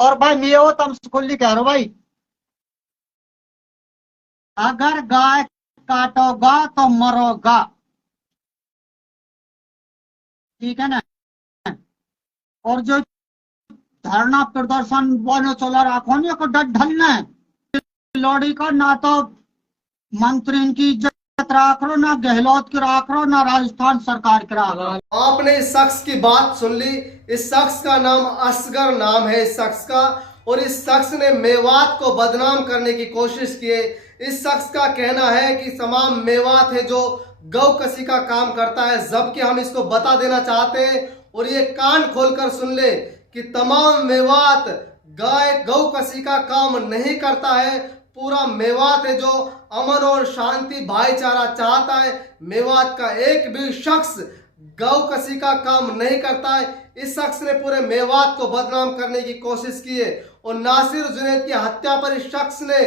और भाई मैं वो तुम खुली कह रहा हूँ भाई, अगर गाय काटोगा तो मरोगा। ठीक है ना। और जो धरना प्रदर्शन बोलो चलो राखो नहीं को डट ढलना है लोड़ी का, ना तो मंत्री की इज्जत राख लो, ना गहलोत की राख लो, ना राजस्थान सरकार की राख लो। आपने इस शख्स की बात सुन ली। इस शख्स का नाम असगर नाम है इस शख्स का, और इस शख्स ने मेवात को बदनाम करने की कोशिश की है। इस शख्स का कहना है कि तमाम मेवात है जो गौ कसी का काम करता है, जबकि हम इसको बता देना चाहते हैं और ये कान खोलकर सुन ले कि तमाम मेवात गाय गौ कसी का काम नहीं करता है। पूरा मेवात है जो अमन और शांति भाईचारा चाहता है। मेवात का एक भी शख्स गौ कसी का काम नहीं करता है। इस शख्स ने पूरे मेवात को बदनाम करने की कोशिश की है और नासिर जुनैद की हत्या पर इस शख्स ने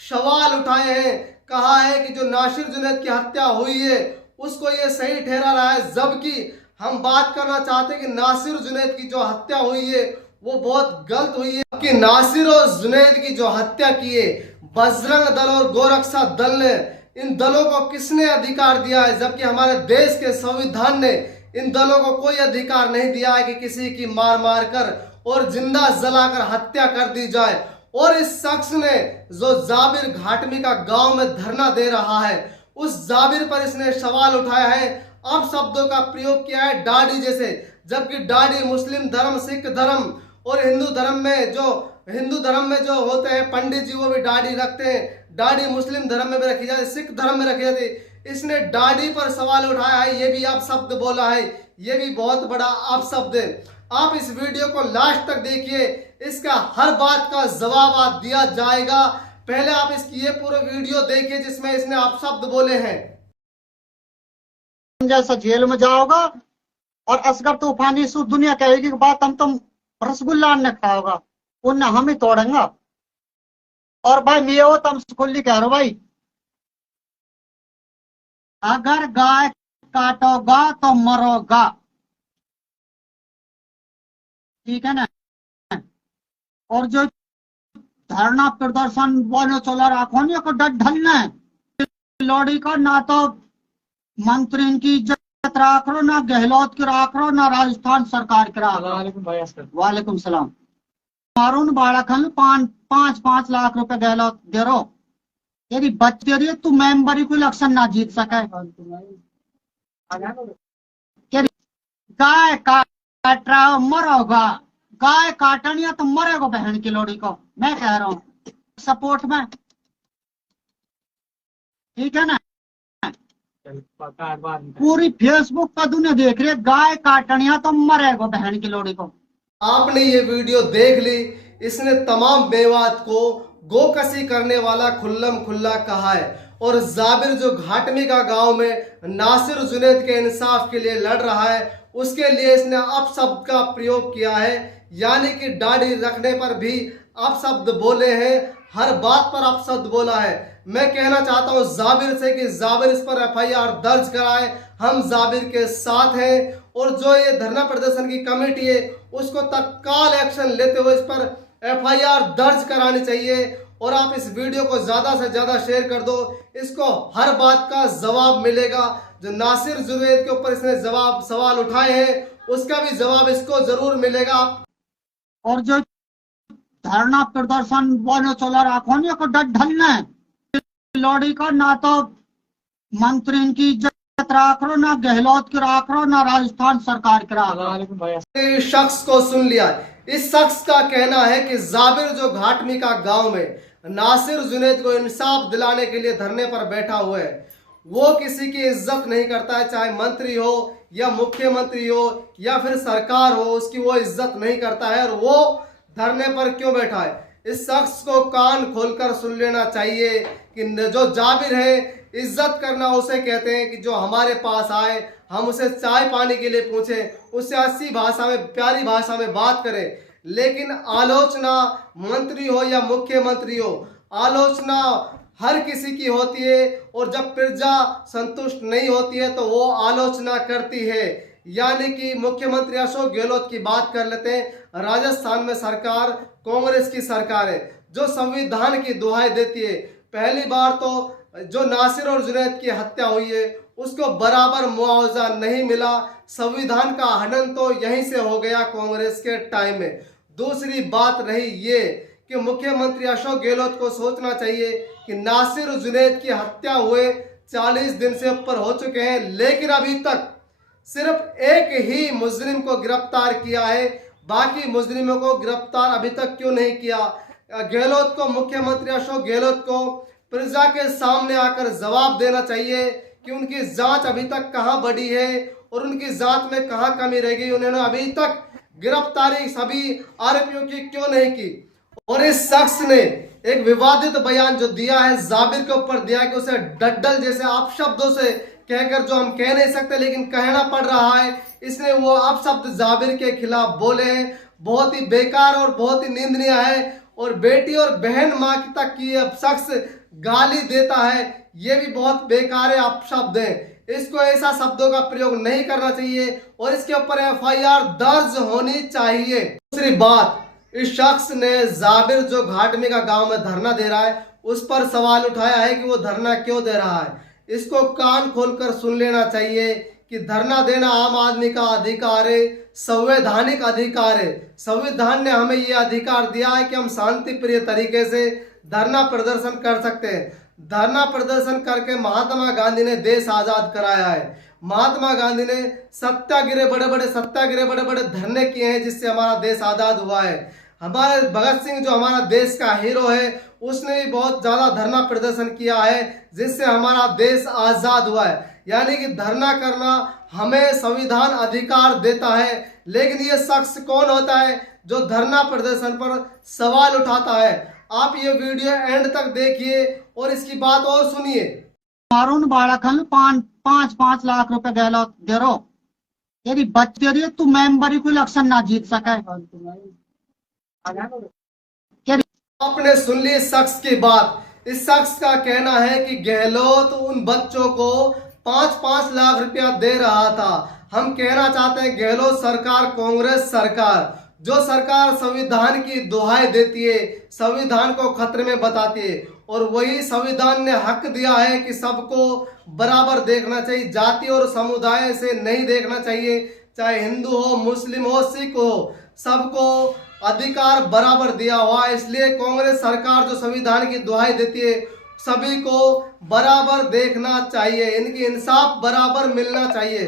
सवाल उठाए हैं। कहा है कि जो नासिर जुनैद की हत्या हुई है उसको ये सही ठहरा रहा है, जबकि हम बात करना चाहते हैं कि नासिर जुनैद की जो हत्या हुई है वो बहुत गलत हुई है। कि नासिर और जुनैद की जो हत्या की है बजरंग दल और गोरक्षा दल ने, इन दलों को किसने अधिकार दिया है? जबकि हमारे देश के संविधान ने इन दलों को कोई अधिकार नहीं दिया है कि किसी की मार मार कर और जिंदा जलाकर हत्या कर दी जाए। और इस शख्स ने जो जाबिर घाटमी का गांव में धरना दे रहा है उस जाबिर पर इसने सवाल उठाया है, अब शब्दों का प्रयोग किया है डाडी जैसे, जबकि डाडी मुस्लिम धर्म, सिख धर्म और हिंदू धर्म में जो होते हैं पंडित जी वो भी दाढ़ी रखते हैं। दाढ़ी मुस्लिम धर्म में भी रखी जाती है, सिख धर्म में रखी जाती है। इसने दाढ़ी पर सवाल उठाया है, ये भी अपशब्द बोला है, ये भी बहुत बड़ा अपशब्द है। आप इस वीडियो को लास्ट तक देखिए, इसका हर बात का जवाब आप दिया जाएगा। पहले आप इसकी ये पूरा वीडियो देखिए जिसमें इसने अपशब्द बोले हैं। जैसा जेल में जाओगा और असगर तूफानी सु दुनिया कहेगी कि बात हम तुम रसगुल्ला ने खाओगा, उन्हें हम ही तोड़ेंगे। और भाई मैं वो तुम खुली कह रहा हूँ भाई, अगर गाय काटोगा तो मरोगा। ठीक है ना। और जो धरना प्रदर्शन बोलो चलो राखो नहीं को डट ढलना है लोड़ी का, ना तो मंत्री की इज्जत राख लो, ना गहलोत की राख लो, ना राजस्थान सरकार की राख लो। वालेकुम सलाम। मारून बाड़ाखल 5-5 लाख रुपए गहलोत दे रो, यदि बच्चे रही तू मेंबरी को इलेक्शन ना जीत सके। गाय काट रहा हो मरोगा, गाय काटनी है तो मरेगा बहन की लोड़ी को, मैं कह रहा हूँ सपोर्ट में। ठीक है ना। पूरी फेसबुक का दुनिया देख रही है, गाय काटनी है तो मरेगा बहन की लोड़ी को। आपने ये वीडियो देख ली। इसने तमाम मेवात को गोकसी करने वाला खुल्लम खुल्ला कहा है। और जाबिर जो घाटमी का गांव में नासिर जुनैद के इंसाफ के लिए लड़ रहा है उसके लिए इसने अपशब्द का प्रयोग किया है, यानी कि दाढ़ी रखने पर भी अपशब्द बोले हैं, हर बात पर अपशब्द बोला है। मैं कहना चाहता हूं जाबिर से कि जाबिर इस पर एफआईआर दर्ज कराए, हम जाबिर के साथ हैं। और जो ये धरना प्रदर्शन की कमेटी है उसको तत्काल एक्शन लेते हुए इस पर एफआईआर दर्ज करानी चाहिए। और आप इस वीडियो को ज्यादा से ज्यादा शेयर कर दो, इसको हर बात का जवाब मिलेगा। जो नासिर जुनैद के ऊपर इसने सवाल उठाए हैं उसका भी जवाब इसको जरूर मिलेगा। और जो धरना प्रदर्शन बोलो चलो राखो नहीं को डट ढलना है लोड़ी का, ना तो मंत्री की इज्जत राख लो, ना गहलोत की राख लो, ना राजस्थान सरकार की राख लो। इस शख्स को सुन लिया। इस शख्स का कहना है कि जाबिर जो घाटमी का गांव में नासिर जुनैद को इंसाफ दिलाने के लिए धरने पर बैठा हुआ है, वो किसी की इज्जत नहीं करता है, चाहे मंत्री हो या मुख्यमंत्री हो या फिर सरकार हो, उसकी वो इज्जत नहीं करता है। और वो धरने पर क्यों बैठा है? इस शख्स को कान खोलकर सुन लेना चाहिए कि जो जाबिर है, इज्जत करना उसे कहते हैं कि जो हमारे पास आए हम उसे चाय पानी के लिए पूछें, उससे अच्छी भाषा में, प्यारी भाषा में बात करें। लेकिन आलोचना मंत्री हो या मुख्यमंत्री हो, आलोचना हर किसी की होती है और जब प्रजा संतुष्ट नहीं होती है तो वो आलोचना करती है। यानी कि मुख्यमंत्री अशोक गहलोत की बात कर लेते हैं। राजस्थान में सरकार कांग्रेस की सरकार है जो संविधान की दुहाई देती है। पहली बार तो जो नासिर और जुनैद की हत्या हुई है उसको बराबर मुआवजा नहीं मिला। संविधान का हनन तो यहीं से हो गया कांग्रेस के टाइम में। दूसरी बात रही ये कि मुख्यमंत्री अशोक गहलोत को सोचना चाहिए कि नासिर और जुनैद की हत्या हुए 40 दिन से ऊपर हो चुके हैं, लेकिन अभी तक सिर्फ एक ही मुजरिम को गिरफ्तार किया है। बाकी मुजरिमों को गिरफ्तार अभी तक क्यों नहीं किया? गहलोत को, मुख्यमंत्री अशोक गहलोत को प्रजा के सामने आकर जवाब देना चाहिए कि उनकी जांच अभी तक कहां बढ़ी है और उनकी जांच में कहां कमी रह गई। उन्होंने अभी तक गिरफ्तारी सभी आरोपियों की क्यों नहीं की? और इस शख्स ने एक विवादित बयान जो दिया है जाबिर के ऊपर दिया कि उसे डड्डल जैसे अपशब्दों से कहकर, जो हम कह नहीं सकते लेकिन कहना पड़ रहा है, इसने वो अपशब्द जाबिर के खिलाफ बोले हैं। बहुत ही बेकार और बहुत ही निंदनीय है। और बेटी और बहन माँ की तक की शख्स गाली देता है, ये भी बहुत बेकार है अपशब्द है। इसको ऐसा शब्दों का प्रयोग नहीं करना चाहिए और इसके ऊपर FIR दर्ज होनी चाहिए। दूसरी बात, इस शख्स ने जाबिर जो घाटमी का गांव में धरना दे रहा है उस पर सवाल उठाया है कि वो धरना क्यों दे रहा है। इसको कान खोलकर सुन लेना चाहिए कि धरना देना आम आदमी का अधिकार है, संवैधानिक अधिकार है। संविधान ने हमें ये अधिकार दिया है कि हम शांति प्रिय तरीके से धरना प्रदर्शन कर सकते हैं। धरना प्रदर्शन करके महात्मा गांधी ने देश आजाद कराया है। महात्मा गांधी ने सत्याग्रह, बड़े बड़े धरने किए हैं जिससे हमारा देश आजाद हुआ है। हमारे भगत सिंह जो हमारा देश का हीरो है उसने भी बहुत ज्यादा धरना प्रदर्शन किया है जिससे हमारा देश आजाद हुआ है। यानी कि धरना करना हमें संविधान अधिकार देता है। लेकिन ये शख्स कौन होता है जो धरना प्रदर्शन पर सवाल उठाता है? आप ये वीडियो एंड तक देखिए और इसकी बात और सुनिए। मारून बालक 5-5 लाख रुपए गहलोत दे रो, यदि बच्चे रही तू मेंबरी को इलेक्शन ना जीत सके। आपने सुन ली इस शख्स की बात। इस शख्स का कहना है कि गहलोत उन बच्चों को 5-5 लाख रुपया दे रहा था। हम कहना चाहते हैं गहलोत सरकार, कांग्रेस सरकार, जो सरकार संविधान की दुहाई देती है, संविधान को खतरे में बताती है, और वही संविधान ने हक दिया है कि सबको बराबर देखना चाहिए, जाति और समुदाय से नहीं देखना चाहिए, चाहे हिंदू हो, मुस्लिम हो, सिख हो, सबको अधिकार बराबर दिया हुआ है। इसलिए कांग्रेस सरकार जो संविधान की दुहाई देती है सभी को बराबर देखना चाहिए, इनकी इंसाफ बराबर मिलना चाहिए।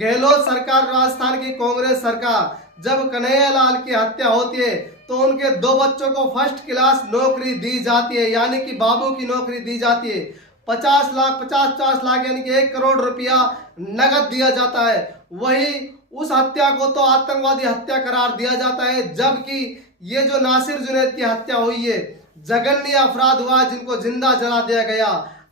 गहलोत सरकार, राजस्थान की कांग्रेस सरकार, जब कन्हैयालाल की हत्या होती है तो उनके 2 बच्चों को फर्स्ट क्लास नौकरी दी जाती है, यानी कि बाबू की नौकरी दी जाती है। 50 लाख यानी कि 1 करोड़ रुपया नगद दिया जाता है। वही उस हत्या को तो आतंकवादी हत्या करार दिया जाता है, जबकि ये जो नासिर जुनैद की हत्या हुई है जघन्य अपराध हुआ जिनको जिंदा जला दिया गया।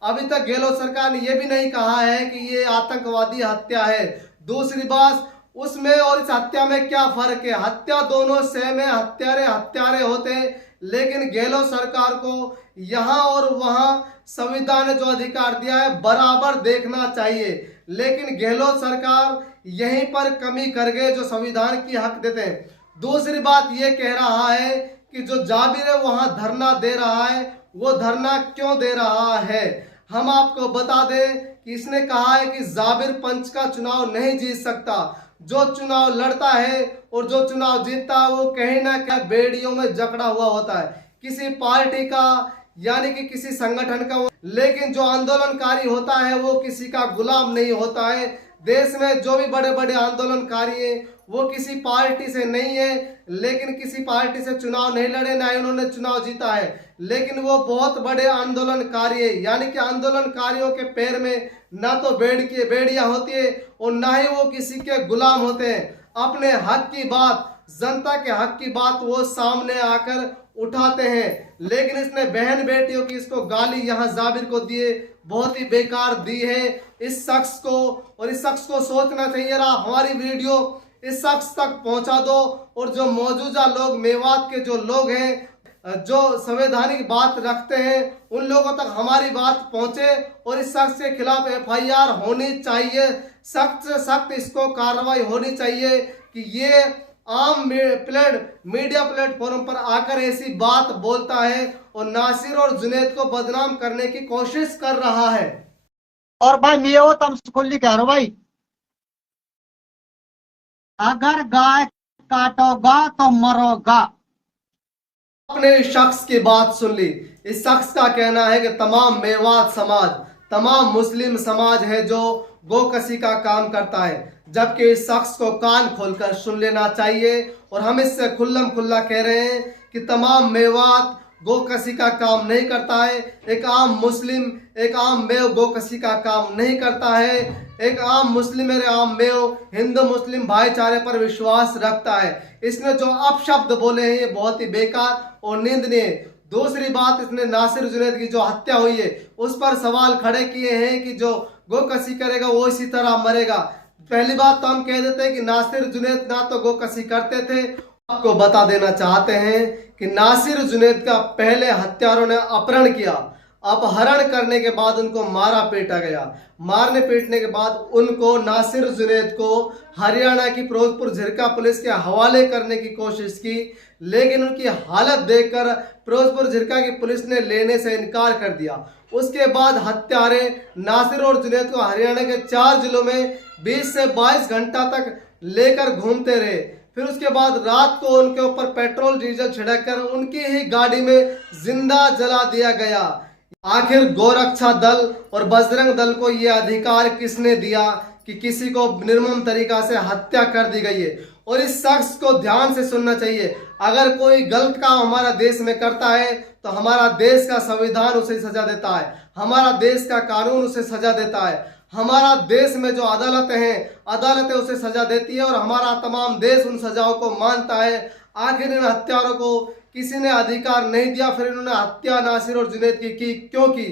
अभी तक गहलोत सरकार ने यह भी नहीं कहा है कि ये आतंकवादी हत्या है। दूसरी बात, उसमें और इस हत्या में क्या फर्क है? हत्या दोनों सेम है, हत्यारे होते हैं, लेकिन गहलोत सरकार को यहाँ और वहाँ संविधान ने जो अधिकार दिया है बराबर देखना चाहिए। लेकिन गहलोत सरकार यहीं पर कमी कर गए जो संविधान की हक देते हैं। दूसरी बात ये कह रहा है कि जो जाबिर है वहां धरना दे रहा है, वो धरना क्यों दे रहा है? हम आपको बता दें कि इसने कहा है कि जाबिर पंच का चुनाव नहीं जीत सकता। जो चुनाव लड़ता है और जो चुनाव जीतता है वो कहीं ना कहीं बेड़ियों में जकड़ा हुआ होता है, किसी पार्टी का यानी कि किसी संगठन का। लेकिन जो आंदोलनकारी होता है वो किसी का गुलाम नहीं होता है। देश में जो भी बड़े बड़े आंदोलनकारी हैं वो किसी पार्टी से नहीं है, लेकिन किसी पार्टी से चुनाव नहीं लड़े, ना ही उन्होंने चुनाव जीता है, लेकिन वो बहुत बड़े आंदोलनकारी है। यानी कि आंदोलनकारियों के पैर में ना तो बेड़ियां होती है और ना ही वो किसी के गुलाम होते हैं। अपने हक की बात, जनता के हक की बात वो सामने आकर उठाते हैं। लेकिन इसने बहन बेटियों की इसको गाली यहाँ जाबिर को दिए, बहुत ही बेकार दी है इस शख्स को। और इस शख्स को सोचना चाहिए, हमारी वीडियो इस शख्स तक पहुंचा दो और जो मौजूदा लोग, मेवात के जो लोग हैं जो संवैधानिक बात रखते हैं, उन लोगों तक हमारी बात पहुंचे और इस शख्स के खिलाफ FIR होनी चाहिए। सख्त से सख्त इसको कार्रवाई होनी चाहिए कि ये आम मीडिया प्लेटफॉर्म पर आकर ऐसी बात बोलता है और नासिर और जुनैद को बदनाम करने की कोशिश कर रहा है। और भाई मैं वो तुम खुली कह रहा हूं भाई, अगर गाय काटोगा तो मरोगा। आपने इस शख्स की बात सुन ली। इस शख्स का कहना है कि तमाम मेवात समाज, तमाम मुस्लिम समाज है जो गोकसी का काम करता है, जबकि इस शख्स को कान खोलकर सुन लेना चाहिए। और हम इससे खुल्लम खुल्ला कह रहे हैं कि तमाम मेवात गोकसी का काम नहीं करता है। एक आम मुस्लिम, एक आम मेव गोकसी का काम नहीं करता है। एक आम मुस्लिम मेरे आम मेव हिंदू मुस्लिम भाईचारे पर विश्वास रखता है। इसने जो अपशब्द बोले हैं ये बहुत ही बेकार और निंदनीय है। दूसरी बात, इसने नासिर जुनैद की जो हत्या हुई है उस पर सवाल खड़े किए हैं कि जो गोकसी करेगा वो इसी तरह मरेगा। पहली बात तो हम कह देते हैं कि नासिर जुनैद ना तो गोकसी करते थे। आपको बता देना चाहते हैं कि नासिर जुनैद का पहले हत्यारों ने अपहरण किया, अपहरण करने के बाद उनको मारा पीटा गया। मारने पीटने के बाद उनको नासिर जुनैद को हरियाणा की फिरोजपुर झिरका पुलिस के हवाले करने की कोशिश की, लेकिन उनकी हालत देखकर फिरोजपुर झिरका की पुलिस ने लेने से इनकार कर दिया। उसके बाद हत्यारे नासिर और जुनैद को हरियाणा के 4 जिलों में 20 से 22 घंटा तक लेकर घूमते रहे। फिर उसके बाद रात को उनके ऊपर पेट्रोल डीजल छिड़ककर उनकी ही गाड़ी में जिंदा जला दिया गया। आखिर गोरक्षा दल और बजरंग दल को यह अधिकार किसने दिया कि किसी को निर्मम तरीका से हत्या कर दी गई है? और इस शख्स को ध्यान से सुनना चाहिए। अगर कोई गलत काम हमारा देश में करता है तो हमारा देश का संविधान उसे सजा देता है, हमारा देश का कानून उसे सजा देता है, हमारा देश में जो अदालतें हैं अदालतें उसे सजा देती है और हमारा तमाम देश उन सजाओं को मानता है। आखिर इन हत्यारों को किसी ने अधिकार नहीं दिया, फिर इन्होंने हत्या नासिर और जुनैद की क्यों की?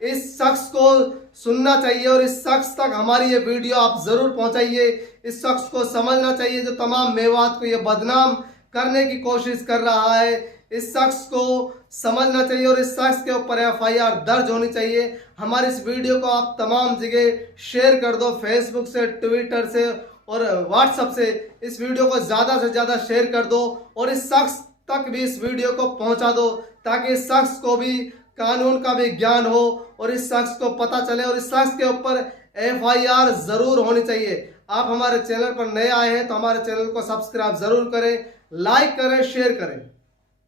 इस शख्स को सुनना चाहिए और इस शख्स तक हमारी ये वीडियो आप जरूर पहुंचाइए। इस शख्स को समझना चाहिए जो तमाम मेवात को ये बदनाम करने की कोशिश कर रहा है। इस शख्स को समझना चाहिए और इस शख्स के ऊपर FIR दर्ज होनी चाहिए। हमारी इस वीडियो को आप तमाम जगह शेयर कर दो, फेसबुक से, ट्विटर से और व्हाट्सएप से। इस वीडियो को ज़्यादा से ज़्यादा शेयर कर दो और इस शख्स तक भी इस वीडियो को पहुंचा दो ताकि इस शख्स को भी कानून का भी ज्ञान हो और इस शख्स को पता चले और इस शख्स के ऊपर FIR जरूर होनी चाहिए। आप हमारे चैनल पर नए आए हैं तो हमारे चैनल को सब्सक्राइब जरूर करें, लाइक करें, शेयर करें।